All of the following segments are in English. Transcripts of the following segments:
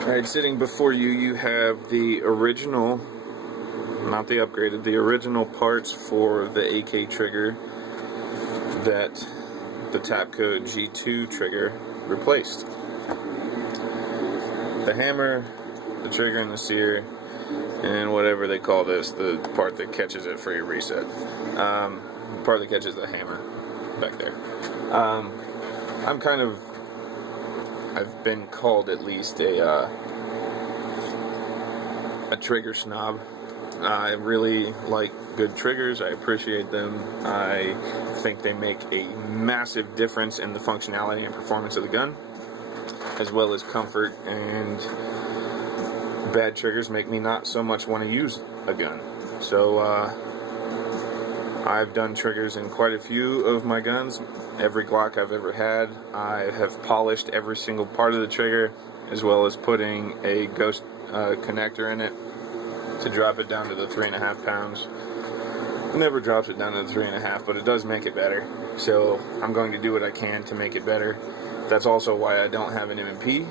Alright, sitting before you, you have the original, not the upgraded, the original parts for the AK trigger that the Tapco G2 trigger replaced. The hammer, the trigger and the sear, and whatever they call this, the part that catches it for your reset. The part that catches the hammer back there. I've been called at least a trigger snob. I really like good triggers. I appreciate them. I think they make a massive difference in the functionality and performance of the gun, as well as comfort, and bad triggers make me not so much want to use a gun. So I've done triggers in quite a few of my guns. Every Glock I've ever had, I have polished every single part of the trigger, as well as putting a ghost connector in it to drop it down to the 3.5 pounds. It never drops it down to the 3.5, but it does make it better. So I'm going to do what I can to make it better. That's also why I don't have an M&P.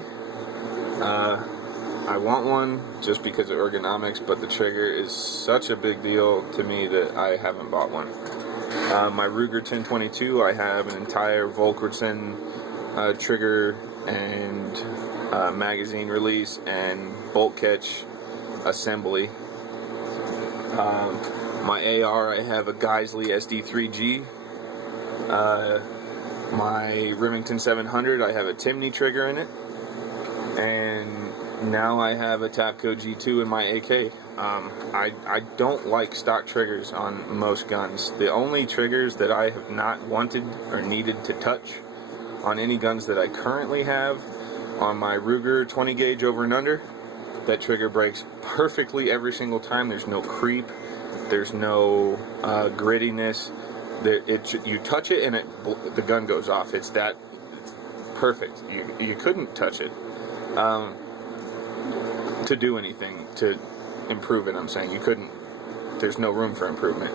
I want one just because of ergonomics, but the trigger is such a big deal to me that I haven't bought one. My Ruger 1022, I have an entire Volkertsen trigger and magazine release and bolt catch assembly. My AR, I have a Geisley SD3G. My Remington 700, I have a Timney trigger in it. And now I have a Tapco G2 in my AK. I don't like stock triggers on most guns. The only triggers that I have not wanted or needed to touch on any guns that I currently have, on my Ruger 20 gauge over and under, that trigger breaks perfectly every single time. There's no creep, there's no grittiness. You touch it and the gun goes off. It's that perfect. You couldn't touch it to do anything to improve it. I'm saying you couldn't. There's no room for improvement.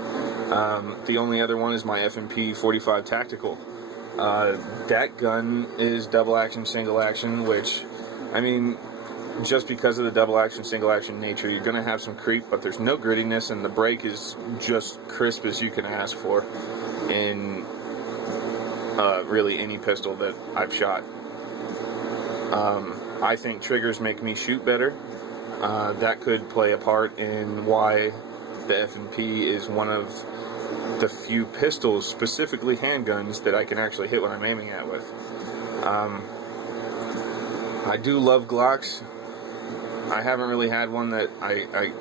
The only other one is my F&P 45 Tactical. That gun is double action, single action, which, I mean, just because of the double action, single action nature, you're going to have some creep, but there's no grittiness, and the break is just crisp as you can ask for in really any pistol that I've shot. I think triggers make me shoot better. That could play a part in why the F&P is one of the few pistols, specifically handguns, that I can actually hit what I'm aiming at with. I do love Glocks. I haven't really had one that I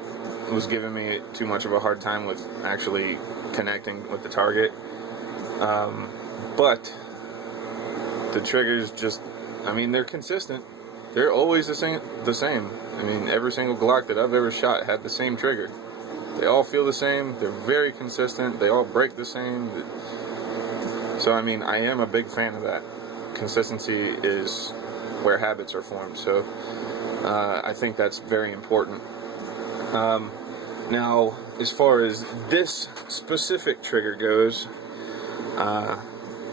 was giving me too much of a hard time with actually connecting with the target. But the triggers just, I mean, they're consistent. They're always the same. I mean, every single Glock that I've ever shot had the same trigger. They all feel the same. They're very consistent. They all break the same. So, I mean, I am a big fan of that. Consistency is where habits are formed. So, I think that's very important. Now, as far as this specific trigger goes,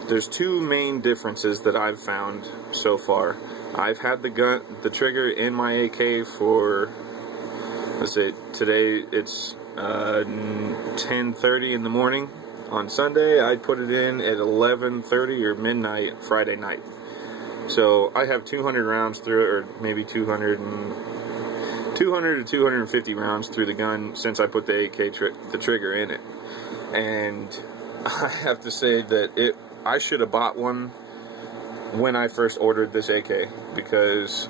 there's two main differences that I've found so far. I've had the trigger in my AK for, let's say, today it's 10:30 in the morning. On Sunday, I put it in at 11:30 or midnight Friday night. So I have 200 rounds through it, or maybe 200 to 250 rounds through the gun since I put the the trigger in it. And I have to say that I should have bought one when I first ordered this AK, because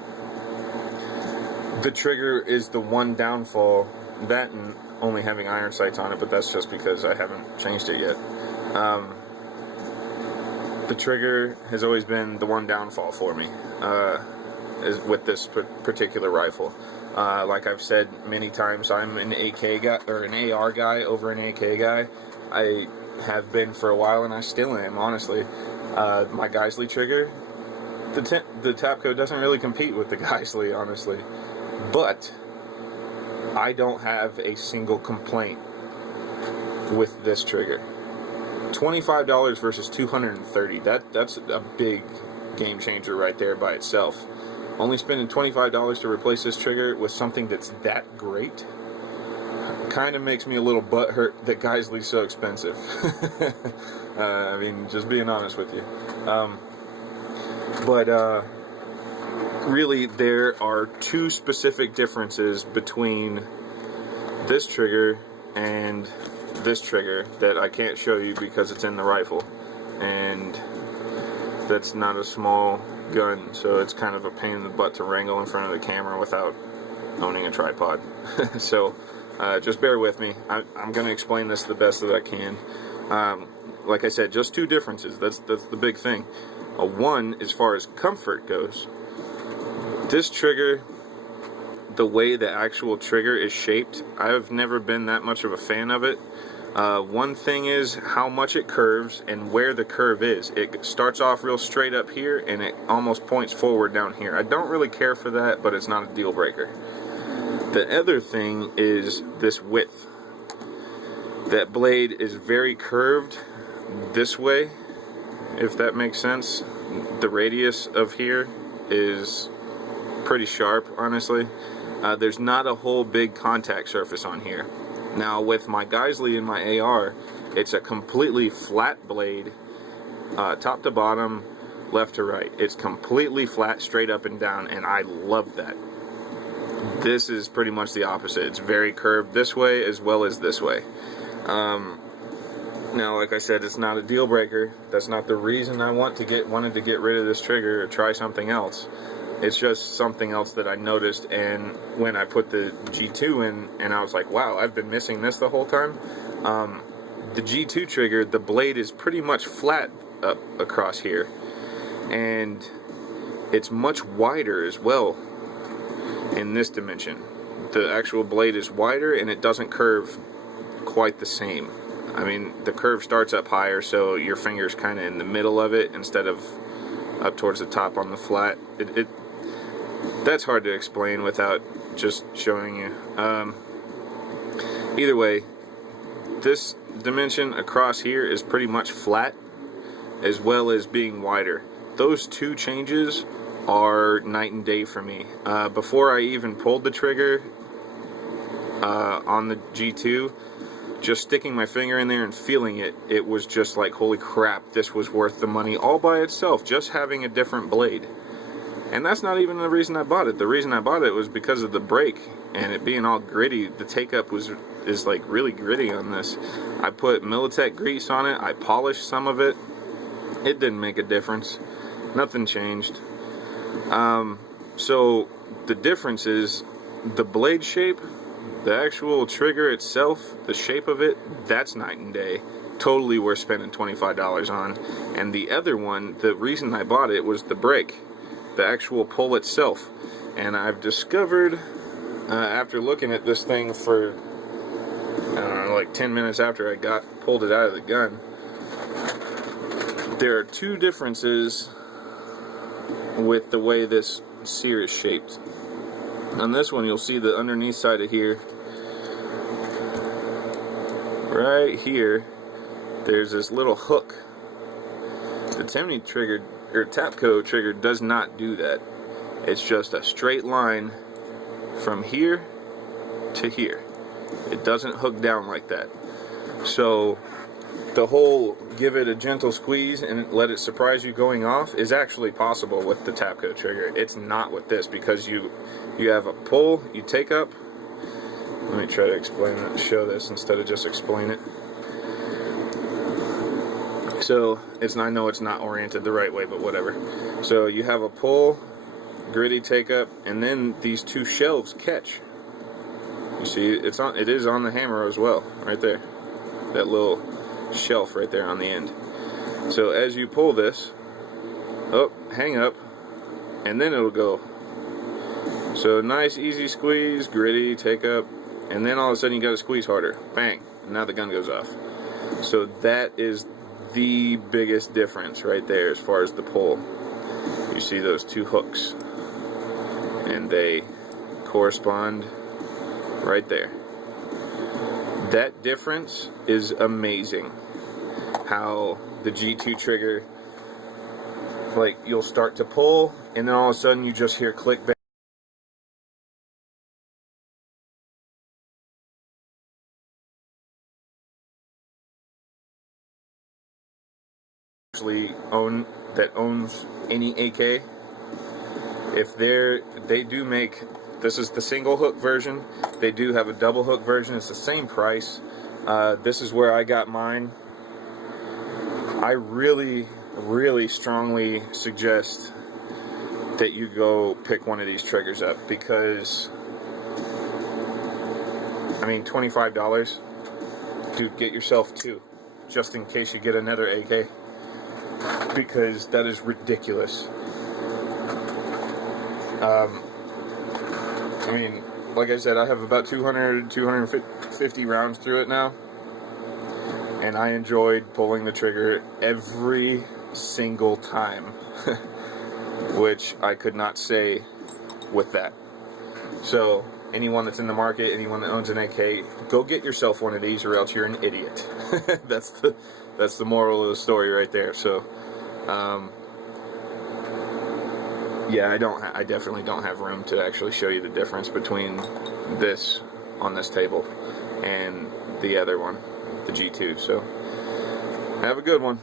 the trigger is the one downfall. That and only having iron sights on it, but that's just because I haven't changed it yet. The trigger has always been the one downfall for me is with this particular rifle. Like I've said many times, I'm an AK guy, or an AR guy over an AK guy. I have been for a while, and I still am, honestly. My Geisley trigger, the Tapco doesn't really compete with the Geisley, honestly. But I don't have a single complaint with this trigger. $25 versus $230. That's a big game changer right there by itself. only spending $25 to replace this trigger with something that's that great kind of makes me a little butthurt that Geisley's so expensive. I mean, just being honest with you. Really, there are two specific differences between this trigger and this trigger that I can't show you because it's in the rifle, and that's not a small gun, so it's kind of a pain in the butt to wrangle in front of the camera without owning a tripod. So just bear with me. I'm going to explain this the best that I can. Like I said, just two differences. That's the big thing. One, as far as comfort goes, this trigger, the way the actual trigger is shaped, I've never been that much of a fan of it. One thing is how much it curves and where the curve is. It starts off real straight up here and it almost points forward down here. I don't really care for that, but it's not a deal breaker. The other thing is this width. That blade is very curved this way, if that makes sense. The radius of here is pretty sharp, honestly. There's not a whole big contact surface on here. Now with my Geisley and my AR, it's a completely flat blade, top to bottom, left to right. It's completely flat, straight up and down, and I love that. This is pretty much the opposite. It's very curved this way as well as this way. Now, like I said, it's not a deal breaker. That's not the reason I wanted to get rid of this trigger or try something else. It's just something else that I noticed, and when I put the G2 in, and I was like, wow, I've been missing this the whole time. The G2 trigger, the blade is pretty much flat up across here, and it's much wider as well in this dimension. The actual blade is wider, and it doesn't curve quite the same. I mean, the curve starts up higher, so your finger's kind of in the middle of it instead of up towards the top on the flat. That's hard to explain without just showing you. Either way, this dimension across here is pretty much flat as well as being wider. Those two changes are night and day for me. Before I even pulled the trigger on the G2, just sticking my finger in there and feeling it, it was just like, holy crap, this was worth the money all by itself, just having a different blade. And that's not even the reason I bought it. The reason I bought it was because of the brake and it being all gritty. The take-up is like really gritty on this. I put Militech grease on it. I polished some of it. It didn't make a difference. Nothing changed. So the difference is the blade shape, the actual trigger itself, the shape of it, that's night and day. Totally worth spending $25 on. And the other one, the reason I bought it was the brake. The actual pull itself. And I've discovered, after looking at this thing for, I don't know, like 10 minutes after I pulled it out of the gun, there are two differences with the way this sear is shaped. On this one, you'll see the underneath side of here, right here, there's this little hook. The Timney trigger, or Tapco trigger, does not do that. It's just a straight line from here to here. It doesn't hook down like that. So the whole give it a gentle squeeze and let it surprise you going off is actually possible with the Tapco trigger. It's not with this, because you have a pull, you take up. Let me try to explain that, show this instead of just explain it. So I know it's not oriented the right way, but whatever. So you have a pull, gritty take up, and then these two shelves catch. You see, it is on the hammer as well, right there. That little shelf right there on the end. So as you pull this, hang up, and then it'll go. So nice easy squeeze, gritty take up, and then all of a sudden you gotta squeeze harder. Bang, and now the gun goes off. So that is the biggest difference right there as far as the pull. You see those two hooks, and they correspond right there. That difference is amazing. How the G2 trigger, like, you'll start to pull and then all of a sudden you just hear click bang. Actually owns any AK. If they do make, this is the single hook version. They do have a double hook version. It's the same price. This is where I got mine. I really, really strongly suggest that you go pick one of these triggers up, because I mean, $25, dude, get yourself two, just in case you get another AK, because that is ridiculous. I mean, like I said, I have about 200, 250 rounds through it now, and I enjoyed pulling the trigger every single time, which I could not say with that. So, anyone that's in the market, anyone that owns an AK, go get yourself one of these, or else you're an idiot. That's the moral of the story right there. So, yeah, I definitely don't have room to actually show you the difference between this on this table and the other one, the G2. So, have a good one.